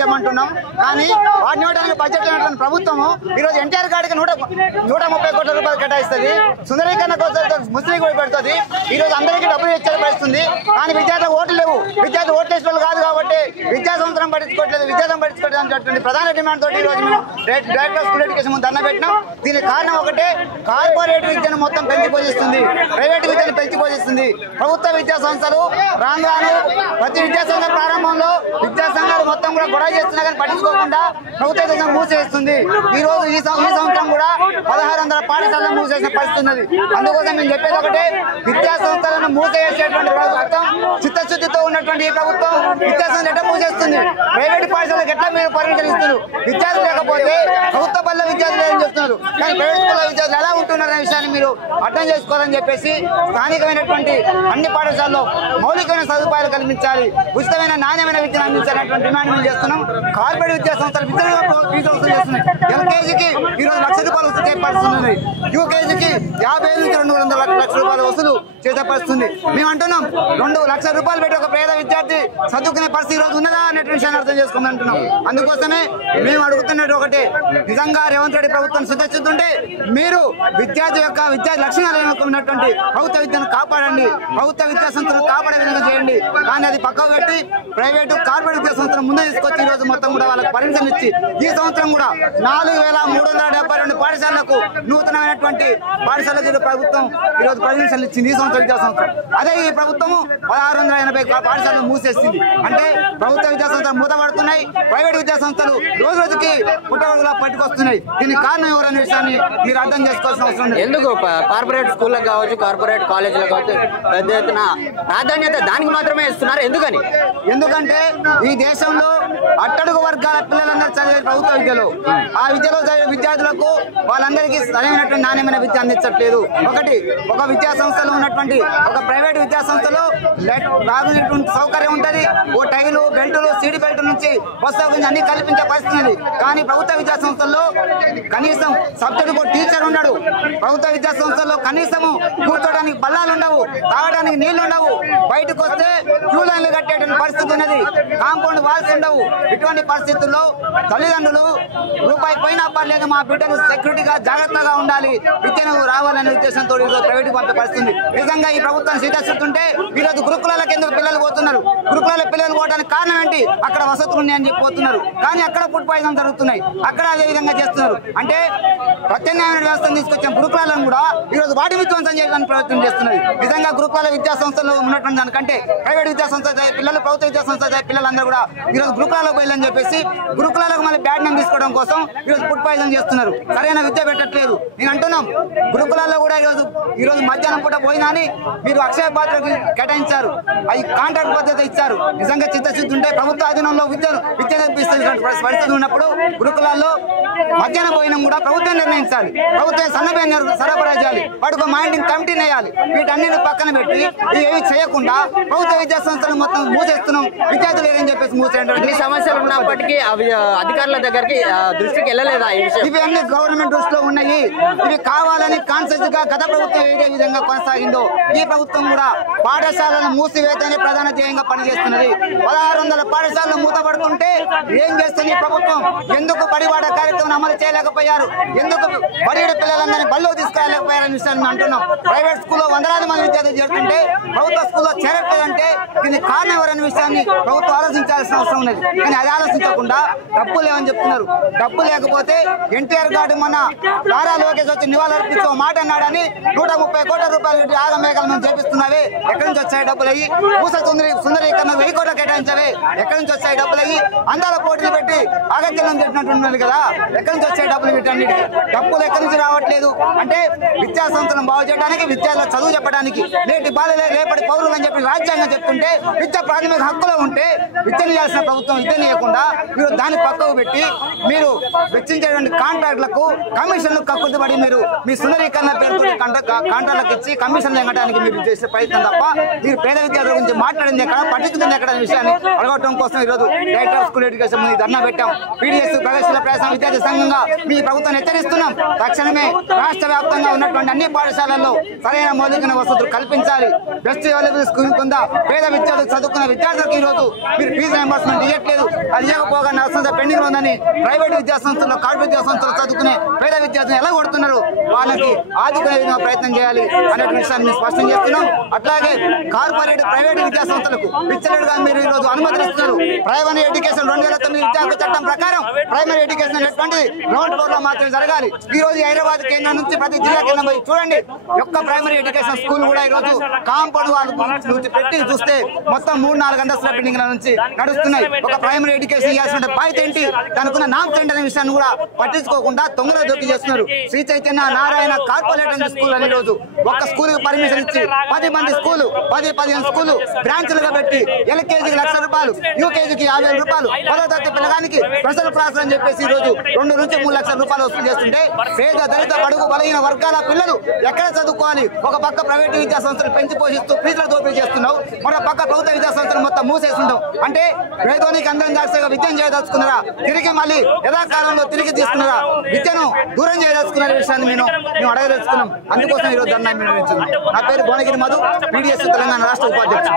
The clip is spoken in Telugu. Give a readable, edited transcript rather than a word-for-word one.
ఇవ్వమంటున్నాం. కానీ వాటిని ఇవ్వడానికి బడ్జెట్ లేనటువంటి ప్రభుత్వము ఈరోజు ఎన్టీఆర్ గారికి 130 కోట్ల రూపాయలు కేటాయిస్తుంది. సుందరీకరణ కోసం ముస్లిం కూడా పెడుతుంది. ఈరోజు అందరికీ డబ్బులు ఇచ్చేస్తుంది. కానీ విద్యార్థులకు ఓట్లు లేవు. విద్యార్థి ఓట్లు వేసిన వాళ్ళు కాదు కాబట్టి విద్యా సంవత్సరం పట్టించుకోవట్లేదు, విద్యాసం పట్టించుకోవట్లేదు అనేటువంటి ప్రధాన డిమాండ్ తోటి ఈరోజు మేము డైరెక్టర్ ఆఫ్ స్కూల్ ఎడ్యుకేషన్ ముందు ధర్నా పెట్టినాం. దీనికి కారణం ఒకటే, కార్పొరేట్ విద్యను మొత్తం పెంచి పోషిస్తుంది, ప్రైవేట్ విద్యను పెంచి పోషిస్తుంది. ప్రభుత్వ విద్యా సంస్థలు రాను ప్రతి విద్యా సంఘం ప్రారంభంలో విద్యా సంఘాలు మొత్తం కూడా గొడవ చేస్తున్నా కానీ పట్టించుకోకుండా ప్రభుత్వ విద్యాసం మూసేస్తుంది. ఈ రోజు ఈ సంవత్సరం కూడా 1600 పాఠశాలను మూసేసిన పరిస్థితి ఉన్నది. అందుకోసం మేము చెప్పేది ఒకటే, విద్యా సంస్థలను మూసేసేటువంటి ప్రభుత్వం, చిత్తశుద్ధితో ఉన్నటువంటి ఈ ప్రభుత్వం విద్యా సంస్థలు ఎట్లా మూసేస్తుంది, ప్రైవేట్ పాఠశాలకు ఎట్లా మీరు పర్మిషన్ ఇస్తున్నారు. విద్యార్థులు లేకపోతే ప్రభుత్వ బల్ల విద్యార్థులు ఏం చెప్తున్నారు, కానీ ప్రైవేట్ స్కూల్లో విద్యార్థులు ఎలా ఉంటున్నారనే విషయాన్ని మీరు అర్థం చేసుకోవాలని చెప్పేసి స్థానికమైనటువంటి అన్ని పాఠశాలలో మౌలికమైన సదుపాయాలు కల్పించాలి, ఉచితమైన నాణ్యమైన విద్యను అందించాలనేటువంటి డిమాండ్ మేము చేస్తున్నాం. కార్పొరేట్ విద్యా సంస్థలు ఫీజు వసూలు చేస్తున్నాయి. ఎల్కేజీకి ఈరోజు ₹1,00,000 చేసే పరిస్థితి ఉంది. యూకేజీకి 50,000 నుంచి 200 లక్షల రూపాయలు వసూలు చేసే పరిస్థితుంది. మేము అంటున్నాం, 2 లక్షల రూపాయలు పెట్టి ఒక పేద విద్యార్థి చదువుకునే పరిస్థితి ఈరోజు ఉన్నదా అనే విషయాన్ని అర్థం చేసుకోమని అంటున్నాం. అందుకోసమే మేము అడుగుతున్నట్టు ఒకటే, నిజంగా రేవంత్ రెడ్డి ప్రభుత్వం సిద్ధచిత్తు ఉంటే మీరు విద్యార్థి యొక్క విద్యా లక్షణాలు ఉన్నటువంటి ప్రభుత్వ విద్యను కాపాడండి, ప్రభుత్వ విద్యా సంస్థలు కాపాడే విధంగా చేయండి. కానీ అది పక్కకు పెట్టి ప్రైవేటు కార్పొరేట్ విద్యా సంస్థలు ముందు తీసుకొచ్చి ఈరోజు మొత్తం కూడా వాళ్ళకి పర్మిషన్ ఇచ్చి ఈ సంవత్సరం కూడా 4,372 పాఠశాలకు నూతనమైనటువంటి పాఠశాలకు ప్రభుత్వం ఈరోజు పర్మిషన్లు ఇచ్చింది. ఈ సంవత్సరం విద్యా సంవత్సరం అదే ఈ ప్రభుత్వము 1680 పాఠశాలను మూసేసింది. అంటే ప్రభుత్వ విద్యా సంస్థలు మూతపడుతున్నాయి, ప్రైవేట్ విద్యా సంస్థలు రోజు రోజుకి పుట్టగొడుగులా పట్టుకొస్తున్నాయి. దీనికి కారణం ఎవరనే విషయాన్ని మీరు అర్థం చేసుకోవాల్సిన అవసరం ఉంది. ఎందుకు కార్పొరేట్ స్కూళ్ళకు కావచ్చు, కార్పొరేట్ కాలేజీలకు కావచ్చు పెద్ద ఎత్తున ప్రాధాన్యత దానికి మాత్రమే ఇస్తున్నారు? ఎందుకంటే ఈ దేశంలో అట్టడుగు వర్గాల పిల్లలందరూ చదివే ప్రభుత్వ విద్యలో, ఆ విద్యలో చదివే విద్యార్థులకు వాళ్ళందరికీ సరైనటువంటి నాణ్యమైన విద్య అందించట్లేదు. ఒక విద్యా సంస్థలో ఉన్నటువంటి ఒక ప్రైవేట్ విద్యా సంస్థలో బాగున్నటువంటి సౌకర్యం ఉంటుంది, ఓ టైలు బెల్టులు సీట్ బెల్ట్ నుంచి పుస్తకం అన్ని కల్పించే పరిస్థితి. కానీ ప్రభుత్వ విద్యా సంస్థల్లో కనీసం సబ్జెక్టు టీచర్ ఉన్నాడు, ప్రభుత్వ విద్యా సంస్థల్లో కనీసము కూర్చోడానికి బల్లాలు ఉండవు, తాగడానికి నీళ్లు ఉండవు, బయటకు వస్తే క్యూ లైన్లు కట్టేటువంటి పరిస్థితి ఉన్నది, కాంపౌండ్ వాల్స్ ఉండవు. ఇటువంటి పరిస్థితుల్లో తల్లిదండ్రులు రూపాయి పోయినా పర్లేదు మా బిడ్డలు సెక్యూరిటీగా జాగ్రత్తగా ఉండాలి, విద్యను రావాలనే ఉద్దేశంతో ప్రైవేట్ పంపే పరిస్థితి. నిజంగా ఈ ప్రభుత్వం సిద్ధస్తుంటే ఈరోజు గురుకులాలకు ఎందుకు పిల్లలు పోతున్నారు? గురుకులాల పిల్లలు పోవడానికి కారణం ఏంటి? అక్కడ వసతులు ఉన్నాయని చెప్పి పోతున్నారు, కానీ అక్కడ ఫుడ్ పాయిజన్ జరుగుతున్నాయి, అక్కడ అదే విధంగా చేస్తున్నారు. అంటే ప్రత్యామ్నాయ వ్యవస్థను తీసుకొచ్చిన గురుకులాలను కూడా ఈరోజు వాటి విధ్వంసం చేయడానికి ప్రయత్నం చేస్తున్నారు. నిజంగా గురుకులాల విద్యా సంస్థలు ఉన్నటువంటి దానికంటే ప్రైవేట్ విద్యా సంస్థ పిల్లలు, ప్రభుత్వ విద్యా సంస్థ పిల్లలందరూ కూడా ఈరోజు గురుకులాలకు పోయాలని చెప్పేసి గురుకులాలకు మళ్ళీ బ్యాడ్ నేమ్ తీసుకోవడం కోసం ఈరోజు ఫుడ్ పాయిజన్ చేస్తున్నారు, సరైన విద్య పెట్టట్లేదు. నేను అంటున్నాం, గురుకులాల్లో కూడా ఈరోజు మధ్యాహ్నం పూట పోయినాని మీరు అక్షయ పాత్రకి కేటాయించారు, అది కాంట్రాక్ట్ పద్ధతి ఇచ్చారు. నిజంగా చిత్తశుద్ధి ఉంటే ప్రభుత్వ అధీనంలో విద్య నేర్పిస్తున్నటువంటి పరిస్థితి ఉన్నప్పుడు గురుకులాల్లో మధ్యాహ్నం భోజనం కూడా ప్రభుత్వం నిర్ణయించాలి, ప్రభుత్వం సన్నబియ్యం సరఫరా చేయాలి, వాటికి మైండింగ్ కమిటీని వేయాలి. వీటన్నిటిని పక్కన పెట్టి ఏవి చేయకుండా ప్రభుత్వ విద్యా సంస్థలు మొత్తం మూసేస్తున్నాం, విద్యార్థులు లేరని చెప్పేసి మూసేయండి. ఈ సమస్యలు ఉన్నప్పటికీ అధికారుల దగ్గరికి దృష్టికి వెళ్ళలేదా? ఇవి అన్ని గవర్నమెంట్ దృష్టిలో ఉన్నాయి. ఇవి కావాలని కాన్సెప్ట్ గా గత ప్రభుత్వం ఏ విధంగా కొనసాగిందో ఈ ప్రభుత్వం కూడా పాఠశాలను మూసివేతనే ప్రధాన ధ్యేయంగా పనిచేస్తున్నది. 1600 పాఠశాలలు మూతపడుతుంటే ఏం చేస్తుంది ప్రభుత్వం? ఎందుకు బడివాడ కార్యక్రమం అమలు చేయలేకపోయారు? ఎందుకు బడివాడ పిల్లలందరినీ బల్లో తీసుకెళ్ళలేకపోయారని విషయాన్ని అంటున్నాం. ప్రైవేట్ స్కూల్లో వందలాది మంది విద్యార్థులు చేరుతుంటే ప్రభుత్వ స్కూల్లో చేరట్లేదంటే దీనికి కారణం ఎవరనే విషయాన్ని ప్రభుత్వం ఆలోచించాల్సిన అవసరం ఉన్నది. కానీ అది ఆలోచించకుండా డబ్బు లేవని చెప్తున్నారు. డబ్బు లేకపోతే ఎన్టీఆర్ గారు మన నారా లోకేష్ వచ్చి నివాళులర్పించే మాట అన్నాడని 130 కోట్ల రూపాయలు పెట్టి ఆగమేఘాలు మేము చేపిస్తున్నావే, ఎక్కడి నుంచి వచ్చాయి డబ్బులు అయ్యి? పూస సుందరీకరణ 1000 కోట్లు కేటాయించవే, ఎక్కడి నుంచి వచ్చాయి డబ్బులు అయ్యి? అందాల పోటీలు పెట్టి ఆగత్యం చెప్పినట్టున్నది కదా, ఎక్కడి నుంచి వచ్చాయి డబ్బులు? వీటన్నిటికీ డబ్బులు ఎక్కడి నుంచి రావట్లేదు. అంటే విద్యా సంస్థలను బాగు చేయడానికి, విద్యార్థులకు చదువు చెప్పడానికి, నేటి బాలలే రేపటి పౌరులు అని చెప్పి రాజ్యాంగం చెప్తుంటే విద్య ప్రాథమిక హక్కులో ఉంటే విద్యను చేయాల్సిన ప్రభుత్వం విద్యను చేయకుండా మీరు దాన్ని పక్కకు పెట్టి మీరు వెచ్చించేటువంటి కాంట్రాక్టులకు కమిషన్లు కక్కుతుబడి మీరు మీ సుందరీకరణ పేరుతో కాంట్రాక్ట్లకు ఇచ్చి కమిషన్ తెగడానికి మీరు చేసే ప్రయత్నం తప్ప మీరు పేద విద్యార్థుల గురించి మాట్లాడింది ఎక్కడ, పట్టించుకుంది ఎక్కడ అనే విషయాన్ని అడగటం కోసం ఈరోజు డైరెక్టర్ ఆఫ్ స్కూల్ ఎడ్యుకేషన్ ముందు ధర్నా పెట్టాం. PDS ప్రగతిశీల ప్రయాసం విద్యార్థి సంఘంగా మీ ప్రభుత్వాన్ని హెచ్చరిస్తున్నాం. తక్షణమే రాష్ట్ర వ్యాప్తంగా ఉన్నటువంటి అన్ని పాఠశాలల్లో సరైన మౌలిక వసతులు కల్పించాలి. బెస్ట్ అవైలబుల్ స్కూల్ కింద పేద విద్యార్థులు చదువుకున్న విద్యార్థులకు ఈ రోజు మీరు ఫీజు రియంబర్స్మెంట్ ఇవ్వట్లేదు. అది ఇవ్వకపోగా నర్సంత పెండింగ్ ఉందని ప్రైవేట్ విద్యాసంస్థల్లో కార్పొరేట్ విద్యాసంస్థలు చదువుకునే పేద విద్యార్థులు ఎలా కొడుతున్నారు, వాళ్ళకి ఆదుకునే విధంగా ప్రయత్నం చేయాలి అనే విషయాన్ని మేము స్పష్టం చేస్తున్నాం. అట్లాగే కార్పొరేట్ ప్రైవేట్ విద్యాసంస్థలకు విచ్చలెడుగా మీరు ఈ రోజు అనుమతులు ఇస్తున్నారు. ప్రైమరీ ఎడ్యుకేషన్ 2009 విద్యార్థి చట్టం ప్రకారం ప్రైమరీ ఎడ్యుకేషన్ అనేటువంటిది గ్రౌండ్ ఫ్లోర్ లో మాత్రమే జరగాలి. ఈ రోజు హైదరాబాద్ కేంద్రం నుంచి ప్రతి జిల్లా కేంద్రం పోయి చూడండి, ఒక్క ప్రైమరీ ఎడ్యుకేషన్ స్కూల్ కూడా ఈ రోజు కాంపౌండ్ వాళ్ళ నుంచి పెట్టి చూస్తే మొత్తం 3-4 అంతస్తుల బిల్డింగ్ల నుంచి నడుస్తున్నాయి. ఒక ప్రైమరీ ఎడ్యుకేషన్ ఇవ్వాల్సిన బాధ్యత ఏంటి, దానికున్న నామ్ సెంటర్ అనే విషయాన్ని కూడా పట్టించుకోకుండా తొందరగా దొరికి చేస్తున్నారు. శ్రీ చైతన్య నారాయణ కార్పొరేట్ స్కూల్ అని రోజు ఒక్క స్కూల్ కి పర్మిషన్ ఇచ్చి 10 మంది స్కూల్ 10-15 స్కూల్ బ్రాంచ్లుగా పెట్టి LKGకి ₹1,00,000, UKGకి ₹50,000, 10వ తరగతి పిల్లగానికి స్పెషల్ క్లాస్ అని చెప్పేసి ఈ రోజు 2 నుంచి 3 లక్షల రూపాయలు వసూలు చేస్తుంటే పేద దళిత బడుగు బలహీన వర్గాల పిల్లలు ఎక్కడ చదువుకోవాలి? ఒక పక్క ప్రైవేట్ విద్యా సంస్థలు పెంచి పోషిస్తూ ఫీజుల దోపిడీ చేస్తున్నావు, మరో పక్క ప్రభుత్వ విద్యా సంస్థలు మొత్తం మూసేస్తుంటావు. అంటే పేదోనికి అందరం జాగ్రత్తగా విద్యను చేయదలుచుకున్నారా, తిరిగి మళ్ళీ యథాకాలంలో తిరిగి తీసుకున్నారా, విద్యను దూరం చేయదలుచుకున్న విషయాన్ని మేము అడగదలుచుకున్నాం. అందుకోసం ఈరోజు ధర్నా నిర్వహించున్నాం. నా పేరు భువనగిరి మధు, PDS తెలంగాణ రాష్ట్ర ఉపాధ్యక్షుడు.